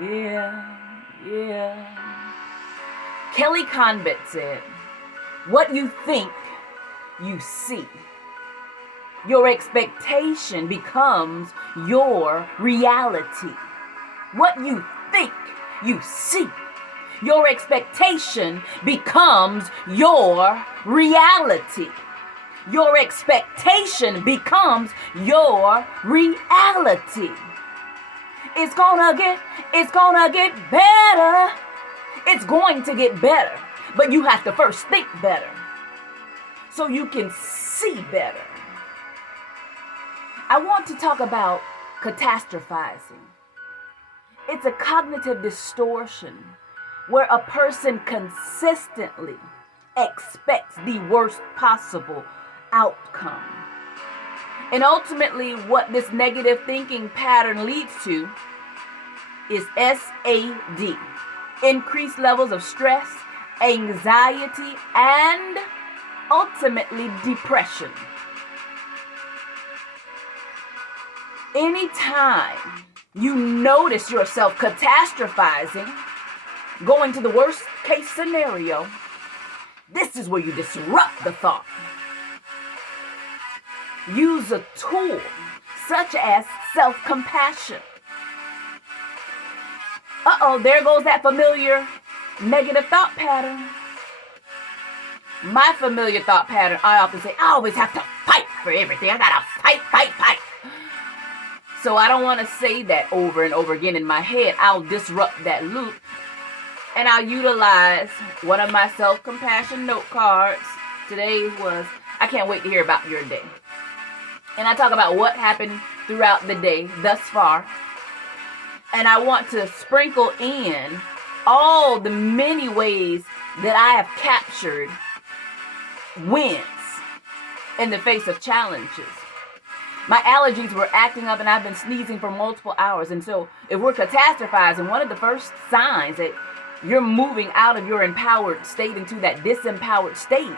Yeah, yeah. Kelly Convent said, what you think, you see. Your expectation becomes your reality. What you think, you see. Your expectation becomes your reality. Your expectation becomes your reality. It's gonna get better. It's going to get better. But you have to first think better so you can see better. I want to talk about catastrophizing. It's a cognitive distortion where a person consistently expects the worst possible outcome. And ultimately, what this negative thinking pattern leads to is SAD, increased levels of stress, anxiety, and ultimately depression. Anytime you notice yourself catastrophizing, going to the worst case scenario, this is where you disrupt the thought. Use a tool such as self-compassion. There goes that familiar negative thought pattern. My familiar thought pattern, I often say, I always have to fight for everything. I gotta fight. So I don't want to say that over and over again in my head. I'll disrupt that loop. And I'll utilize one of my self-compassion note cards. Today was, I can't wait to hear about your day. And I talk about what happened throughout the day thus far. And I want to sprinkle in all the many ways that I have captured wins in the face of challenges. My allergies were acting up and I've been sneezing for multiple hours. And so if we're catastrophizing, one of the first signs that you're moving out of your empowered state into that disempowered state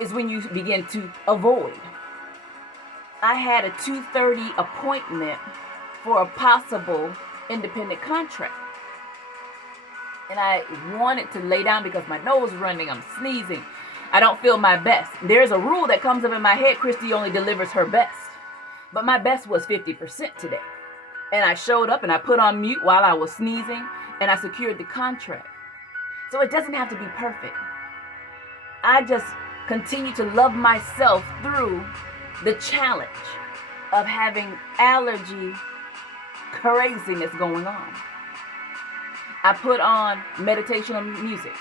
is when you begin to avoid. I had a 2:30 appointment for a possible independent contract. And I wanted to lay down because my nose is running, I'm sneezing. I don't feel my best. There's a rule that comes up in my head, Christy only delivers her best. But my best was 50% today. And I showed up and I put on mute while I was sneezing and I secured the contract. So it doesn't have to be perfect. I just continue to love myself through the challenge of having allergy craziness going on. I put on meditational music.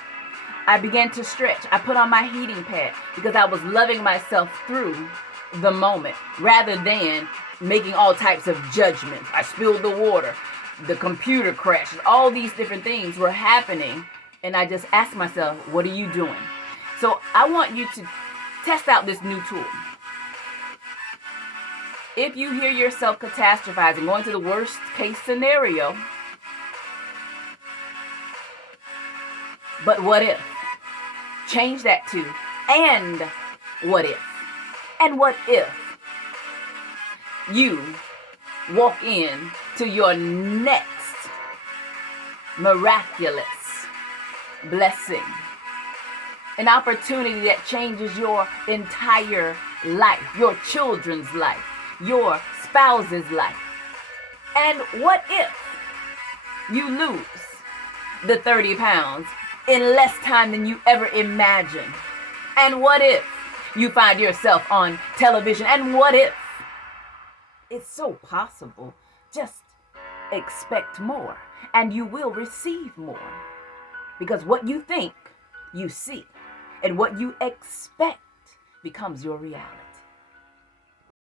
I began to stretch. I put on my heating pad because I was loving myself through the moment rather than making all types of judgments. I spilled the water, the computer crashed, all these different things were happening. And I just asked myself, what are you doing? So I want you to test out this new tool. If you hear yourself catastrophizing, going to the worst case scenario, but what if? Change that to, and what if? And what if you walk in to your next miraculous blessing? An opportunity that changes your entire life, your children's life, your spouse's life. And what if you lose the 30 pounds in less time than you ever imagined? And what if you find yourself on television? And what if? It's so possible. Just expect more and you will receive more. Because what you think, you see. And what you expect becomes your reality.